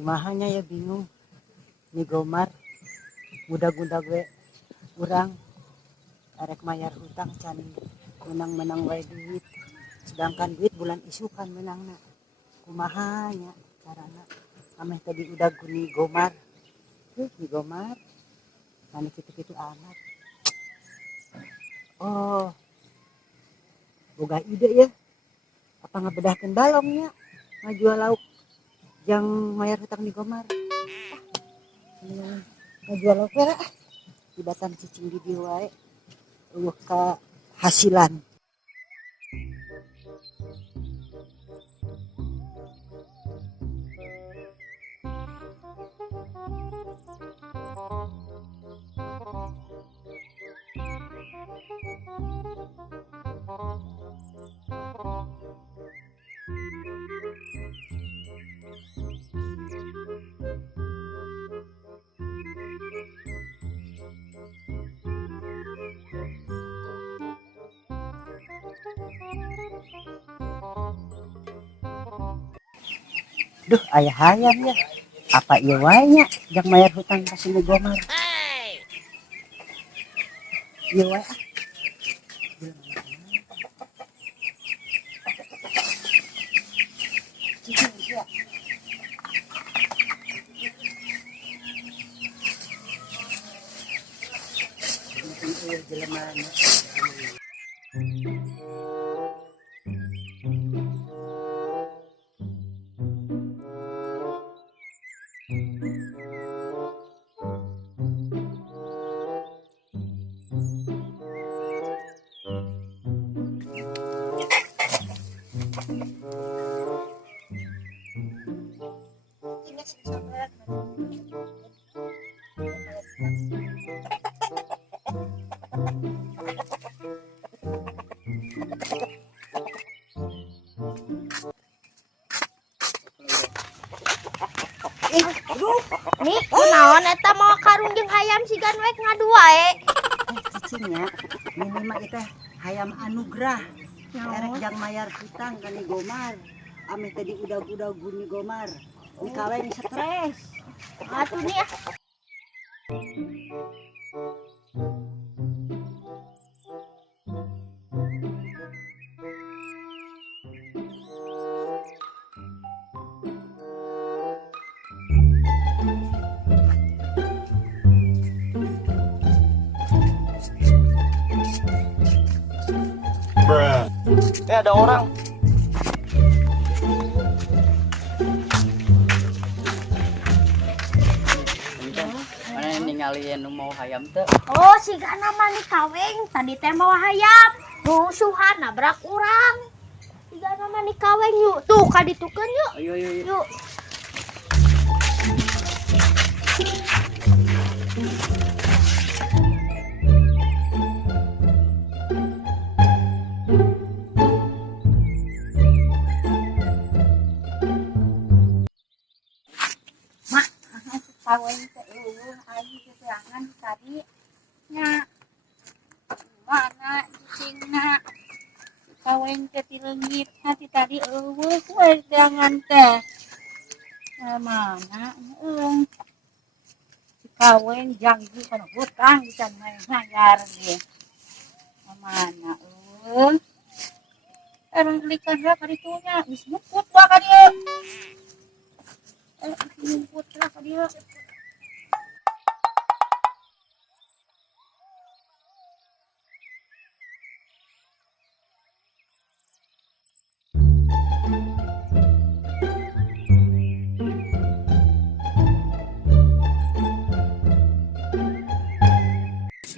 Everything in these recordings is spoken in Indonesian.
Kumahanya ya bingung. Ni Gomar mudah-mudah gue urang arek mayar hutang can menang-menang wae duit. Sedangkan duit bulan isukan menangna. Kumahanya carana ameh tadi udah guni Gomar. Ni Gomar mana kitu-kitu amat. Oh, boga ide ya. Apa ngebedahkeun balongnya ngajual lauk yang mayar hutang di Gomar. Ngajual lauk ya tibatan cicing di dieu wae eueuh ka hasilan. Duh, ayah hayam ya. Apa ieu wae nya jang mayar hutang ka si Gomar. Ieu wae ah. Nih, kunaon eta mau karung jeung hayam sigan we ngadu wae. Cicingnya ini mah itu hayam anugrah. Erek jang mayar hutang ka ni Gomar. Ame tadi udah guni Gomar. Ni kaweng stres. Atuh nih ah. Ada orang. Mana ninggalin mau hayam teh? Oh, sigana mah ni kaweng, tadi teh mau hayam. Musuhan nabrak urang. Sigana mah ni kaweng yuk. Tuh kaditukeun yuk. Ayo. Yuk. Kawin teh eueuh aya gerangan tadi nya mana cicingna kawin teh ti leungit hati tadi eueuh we gerangan teh mana kawin janji kana hutang can mayar dia mana likan ra ka ditunya geus nyuput wa ka dieu nyuput ra ka dieu.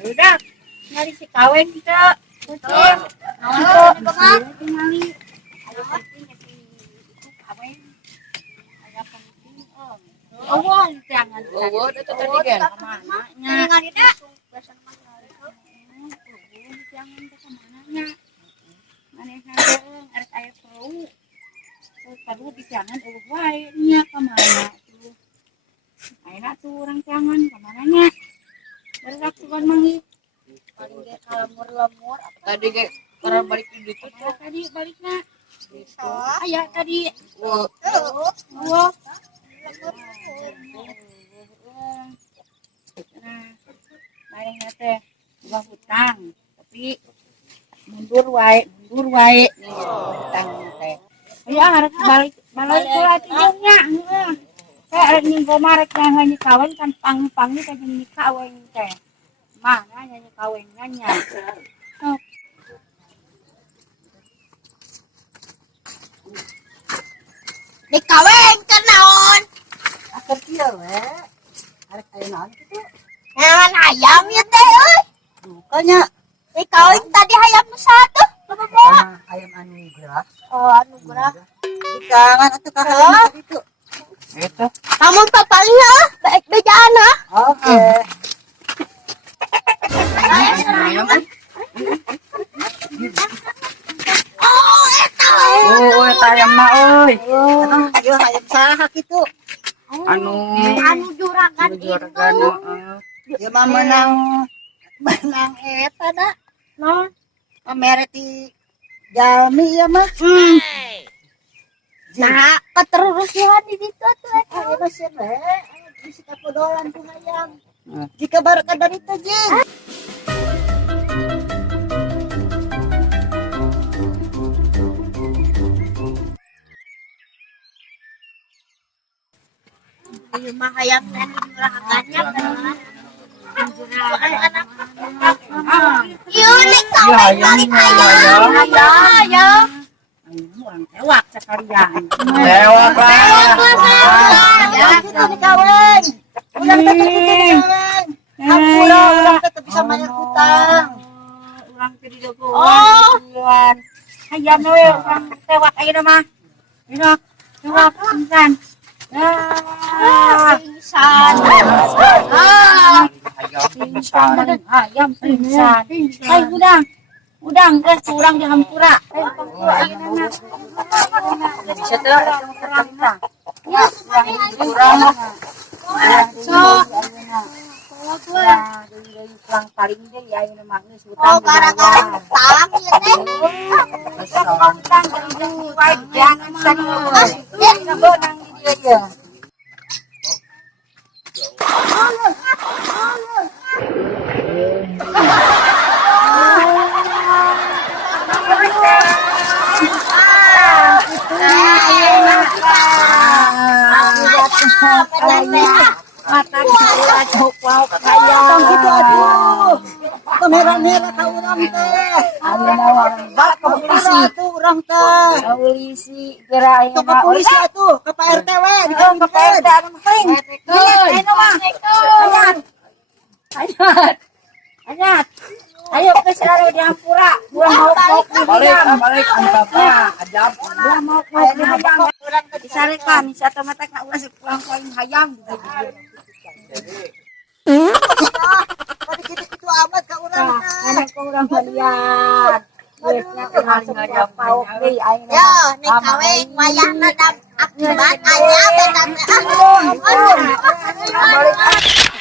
Udah, nyari si kawin kita. Kucing. Tinggali. Ada penting itu kawin. Ada penting. Oh, jangan. Oh, itu tadi kan. Kemana? Tinggal itu. Jangan ke kemananya. Mana yang ada air perlu. Kalau di jangan wae nya kemana tuh. Aina tuh orang jangan kemananya. Berak sukan mangi. Paling dia kalau lemur Tadi ge orang balik di situ tadi baliknya. Ayah tadi. Oh. Bareng teh uang hutang, tapi mundur wae nih hutang teh. Ya harus balik pula tidurnya. Saya ada minggu marek yang hanya kawin kan pang-pang ini kayak gini kawin teh. Mana nyanyi kawin nanya. Dikawin ka naon. Akar kieu we. Arek aya naon kitu? Ngan hayam ya teh euy. Dukanya Dikawin tadi hayam nu satu. sama ayam anu gerah. Oh, anu gerak. Dikangan atuh kahalan itu. Itu. Kamu papalnya baik bejana. Oke. Ayam kan? Oh, eta. Oh, eta ayam mah euy. Ayo hayam saha kitu? Anu Anu juragan juragan itu. Ieu mah menang eta da. Non. Mere ti jalmi ieu mah. Nah, keterusan di situ tuh. Ayo mesin we. Bisi kapodolan ku hayam. Jika baraka dari teh jing. Di rumah hayam dan juragannya kan. Yuk, dikawin balik hayam. Hayam. Uang tewak sekalian. lewat lah. Ya, kita dikawin. Udah kita dikawin. Ampura, udah kita bisa bayar hutang. Ulang tadi dogoan. Hayam we urang tewak ayeuna mah. Enak. Tewak pingsan. Pingsan. Pingsan. Hayam pingsan. Hai udang geus urang di hampura. Bisa teh urang mah. Pulang paling deh ya ini mah geus Oh, gara-gara hutang ya teh. utang jadi wae jangan tadi nang di dia. Mata saya cok wow kaya Gitu aduh. Merah-merah ka urang teh. anu nawang bak ke polisi Atuh urang teh. polisi gerai Tuh ke polisi atuh, ke Pak RT we. ke PRT anu penting ayo mah anyat ayo ke selalu di Hampura gua mau Balik antapnya ajab. gua mau di hayam urang teh disarekan wisata mata nak ulah pulang poin hayam Tadi gitu amat ka urang teh. anak kurang lihat Wesnya kurang ngajak pauk deui ayeuna Yo, dikawin wayahna dan akibat aja bedan. balik